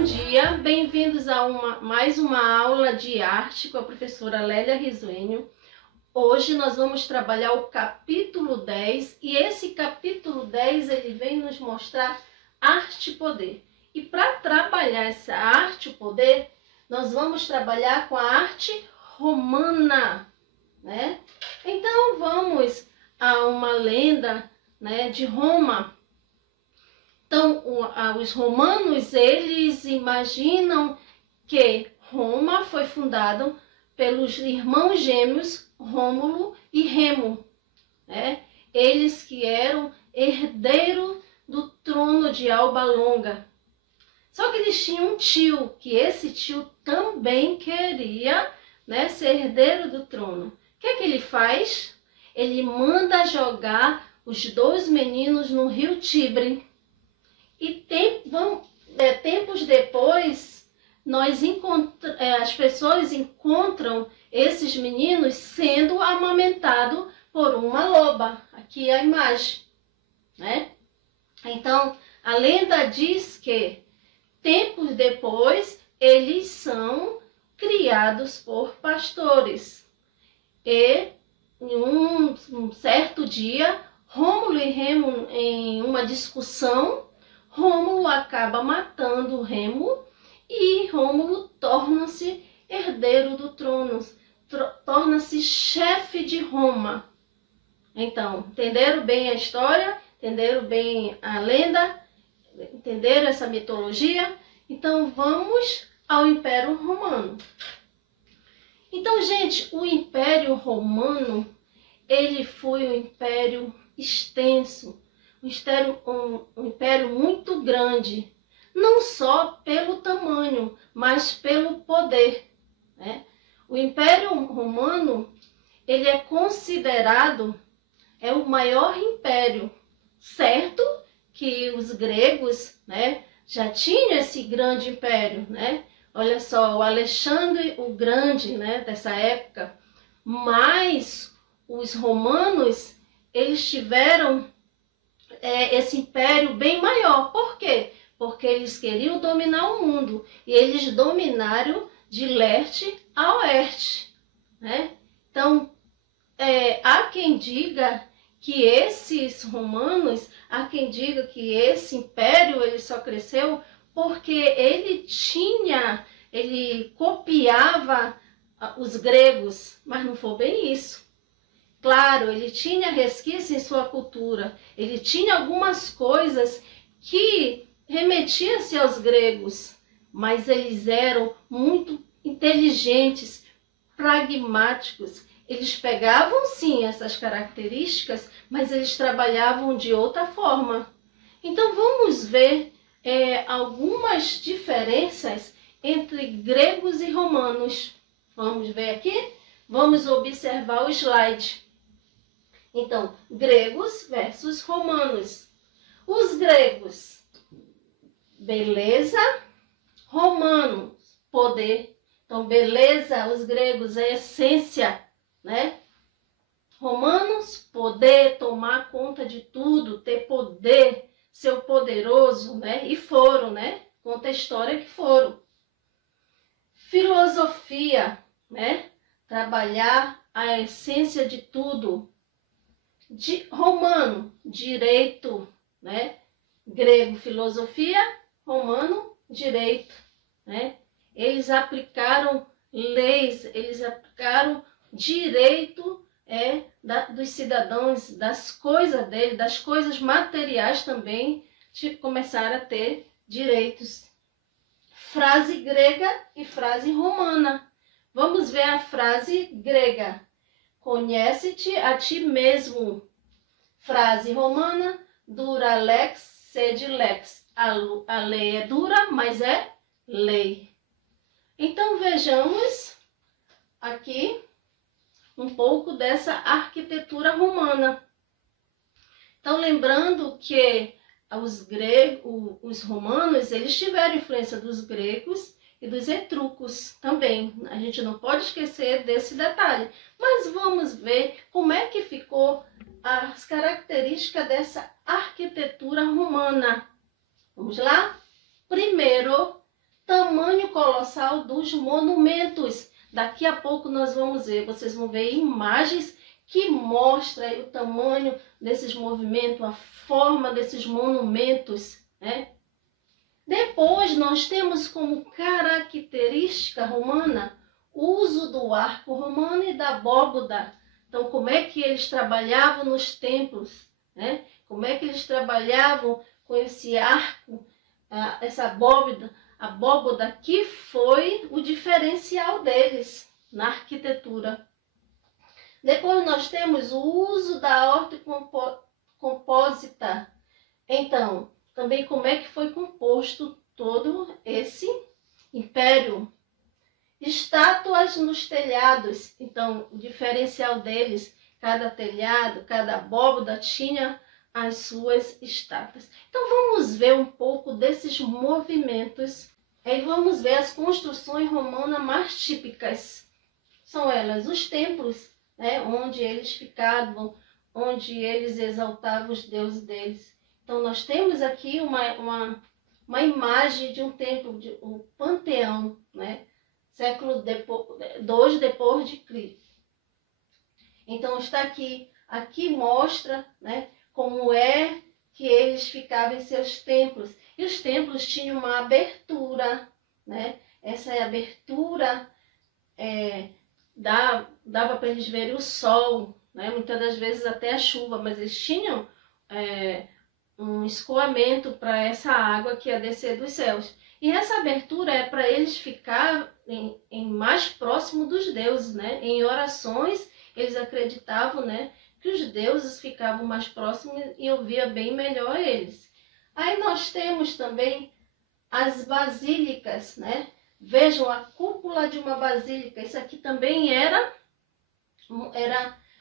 Bom dia, bem-vindos a mais uma aula de arte com a professora Lélia Risuênio. Hoje nós vamos trabalhar o capítulo 10 e esse capítulo 10 ele vem nos mostrar arte e poder. E para trabalhar essa arte e poder, nós vamos trabalhar com a arte romana, né? Então vamos a uma lenda, né, de Roma. Então, os romanos, eles imaginam que Roma foi fundada pelos irmãos gêmeos Rômulo e Remo, né? Eles que eram herdeiros do trono de Alba Longa. Só que eles tinham um tio, que esse tio também queria, né, ser herdeiro do trono. O que é que ele faz? Ele manda jogar os dois meninos no rio Tibre. E tempos depois, as pessoas encontram esses meninos sendo amamentados por uma loba. Aqui é a imagem, né? Então, a lenda diz que tempos depois, eles são criados por pastores. E em um certo dia, Rômulo e Remo, em uma discussão, Rômulo acaba matando Remo e Rômulo torna-se herdeiro do trono, torna-se chefe de Roma. Então, entenderam bem a história? Entenderam bem a lenda? Entenderam essa mitologia? Então, vamos ao Império Romano. Então, gente, o Império Romano, ele foi um império extenso, um império muito grande, não só pelo tamanho, mas pelo poder, né? O Império Romano, ele é considerado o maior império, certo que os gregos, né, já tinham esse grande império, né? Olha só, o Alexandre o Grande, né, dessa época, mas os romanos, eles tiveram esse império bem maior. Por quê? Porque eles queriam dominar o mundo. E eles dominaram de leste a oeste, né? Então, há quem diga que esses romanos, há quem diga que esse império ele só cresceu porque ele copiava os gregos, mas não foi bem isso. Claro, ele tinha resquício em sua cultura, ele tinha algumas coisas que remetiam-se aos gregos, mas eles eram muito inteligentes, pragmáticos. Eles pegavam sim essas características, mas eles trabalhavam de outra forma. Então vamos ver algumas diferenças entre gregos e romanos. Vamos ver aqui? Vamos observar o slide. Então, gregos versus romanos. Os gregos, beleza. Romanos, poder. Então, beleza, os gregos é essência, né? Romanos, poder, tomar conta de tudo, ter poder, ser o poderoso, né? E foram, né? Conta a história que foram. Filosofia, né? Trabalhar a essência de tudo. Romano, direito, né? Grego, filosofia, romano, direito, né? Eles aplicaram leis, eles aplicaram direito dos cidadãos, das coisas dele, das coisas materiais também, começaram a ter direitos. Frase grega e frase romana. Vamos ver a frase grega. Conhece-te a ti mesmo. Frase romana, dura lex, sed lex. A lei é dura, mas é lei. Então vejamos aqui um pouco dessa arquitetura romana. Então lembrando que os romanos, eles tiveram influência dos gregos e dos etruscos também. A gente não pode esquecer desse detalhe. Mas vamos ver como é que ficou as características dessa arquitetura romana. Vamos lá? Primeiro, tamanho colossal dos monumentos. Daqui a pouco nós vamos ver, vocês vão ver imagens que mostram aí o tamanho desses movimentos, a forma desses monumentos, né? Depois nós temos como característica romana o uso do arco romano e da abóbada. Então, como é que eles trabalhavam nos templos, né? Como é que eles trabalhavam com esse arco, essa abóbada que foi o diferencial deles na arquitetura. Depois nós temos o uso da horta compósita. Então, também como é que foi composto todo esse império. Estátuas nos telhados. Então, o diferencial deles, cada telhado, cada abóbada tinha as suas estátuas. Então, vamos ver um pouco desses movimentos. Aí vamos ver as construções romanas mais típicas. São elas os templos, né, onde eles ficavam, onde eles exaltavam os deuses deles. Então, nós temos aqui uma imagem de um templo, um panteão, né? Século II depois de Cristo. Então está aqui mostra, né, como é que eles ficavam em seus templos. E os templos tinham uma abertura, né? Essa abertura dava para eles verem o sol, né? Muitas das vezes até a chuva, mas eles tinham um escoamento para essa água que ia descer dos céus. E essa abertura é para eles ficarem mais próximo dos deuses, né? Em orações, eles acreditavam, né, que os deuses ficavam mais próximos e ouvia bem melhor eles. Aí nós temos também as basílicas, né? Vejam a cúpula de uma basílica. Isso aqui também era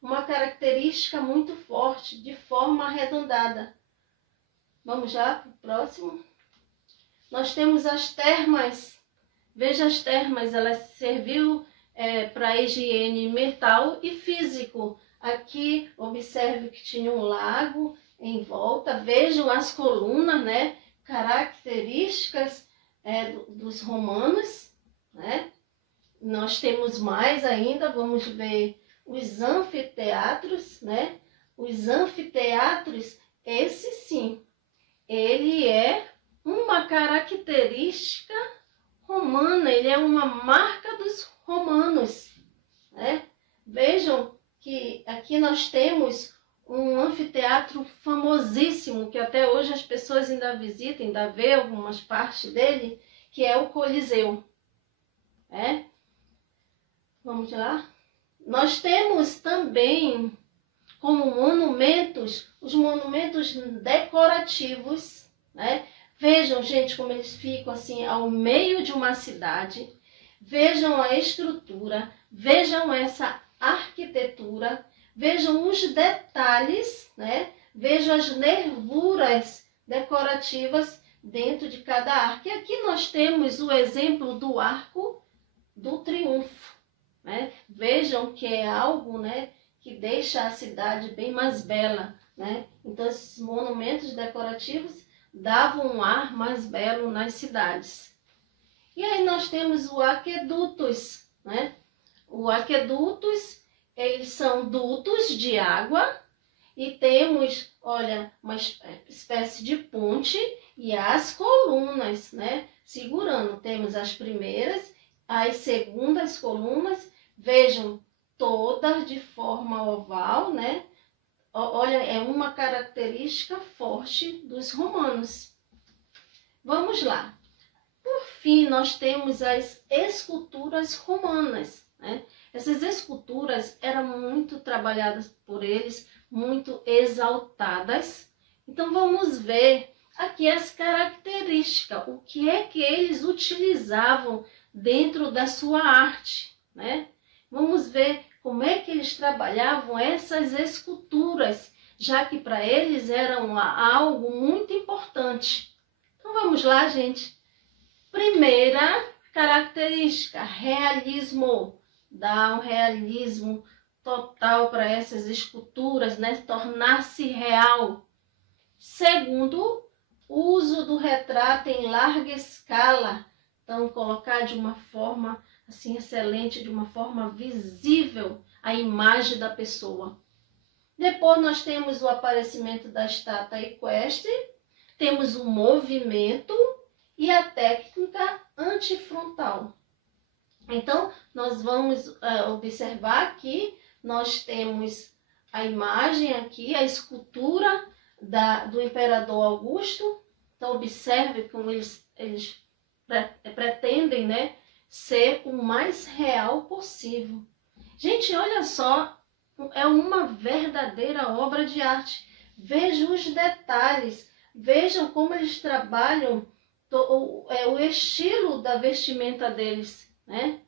uma característica muito forte, de forma arredondada. Vamos já para o próximo. Nós temos as termas. Veja as termas, elas serviu para higiene mental e físico. Aqui, observe que tinha um lago em volta. Vejam as colunas, né? Características dos romanos, né? Nós temos mais ainda, vamos ver os anfiteatros, né? Os anfiteatros, esse sim, ele é uma característica romana, ele é uma marca dos romanos, né? Vejam que aqui nós temos um anfiteatro famosíssimo, que até hoje as pessoas ainda visitam, ainda vê algumas partes dele, que é o Coliseu. Vamos lá? Nós temos também como monumentos, os monumentos decorativos, né? Vejam, gente, como eles ficam assim ao meio de uma cidade. Vejam a estrutura, vejam essa arquitetura, vejam os detalhes, né? Vejam as nervuras decorativas dentro de cada arco. E aqui nós temos o exemplo do Arco do Triunfo, né? Vejam que é algo, né, que deixa a cidade bem mais bela, né? Então, esses monumentos decorativos davam um ar mais belo nas cidades. E aí nós temos o aquedutos, né? O aquedutos, eles são dutos de água e temos, olha, uma espécie de ponte e as colunas, né, segurando. Temos as primeiras, as segundas colunas, vejam, todas de forma oval, né? Olha, é uma característica forte dos romanos. Vamos lá. Por fim, nós temos as esculturas romanas, né? Essas esculturas eram muito trabalhadas por eles, muito exaltadas. Então, vamos ver aqui as características, o que é que eles utilizavam dentro da sua arte, né? Vamos ver como é que eles trabalhavam essas esculturas, já que para eles eram algo muito importante. Então vamos lá, gente. Primeira característica, realismo. Dá um realismo total para essas esculturas, né? Tornar-se real. Segundo, uso do retrato em larga escala. Então, colocar de uma forma assim excelente, de uma forma visível a imagem da pessoa. Depois nós temos o aparecimento da estátua equestre, temos o movimento e a técnica antifrontal. Então, nós vamos observar que nós temos a imagem aqui, a escultura do imperador Augusto. Então, observe como eles pretendem, né, ser o mais real possível. Gente, olha só, é uma verdadeira obra de arte. Vejam os detalhes, vejam como eles trabalham o estilo da vestimenta deles, né?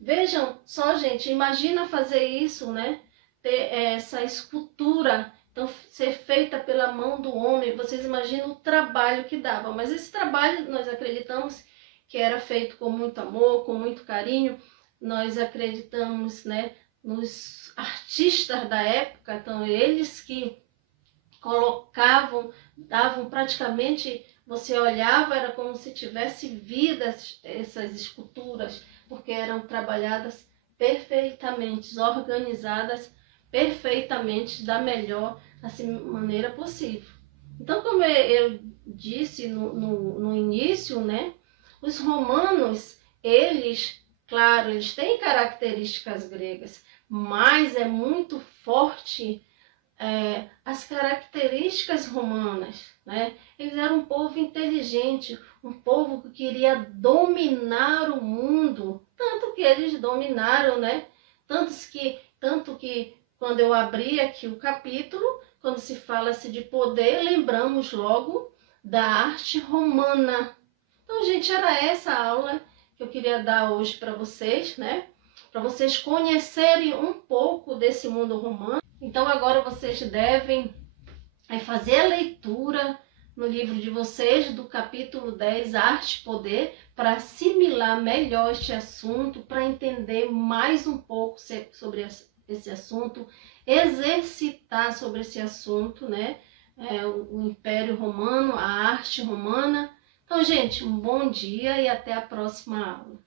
Vejam só, gente, imagina fazer isso, né? Ter essa escultura, então, ser feita pela mão do homem. Vocês imaginam o trabalho que dava, mas esse trabalho nós acreditamos que era feito com muito amor, com muito carinho. Nós acreditamos, né, nos artistas da época, então eles que colocavam, davam praticamente, você olhava, era como se tivesse vida essas esculturas, porque eram trabalhadas perfeitamente, organizadas perfeitamente da melhor assim, maneira possível. Então, como eu disse no início, né, os romanos, eles, claro, eles têm características gregas, mas é muito forte as características romanas, né? Eles eram um povo inteligente, um povo que queria dominar o mundo, tanto que eles dominaram, né? Tanto que quando eu abri aqui o capítulo, quando se fala-se de poder, lembramos logo da arte romana. Então, gente, era essa aula que eu queria dar hoje para vocês, né? Para vocês conhecerem um pouco desse mundo romano. Então, agora vocês devem fazer a leitura no livro de vocês, do capítulo 10, Arte e Poder, para assimilar melhor este assunto, para entender mais um pouco sobre esse assunto, exercitar sobre esse assunto, né? O Império Romano, a arte romana. Então, gente, um bom dia e até a próxima aula.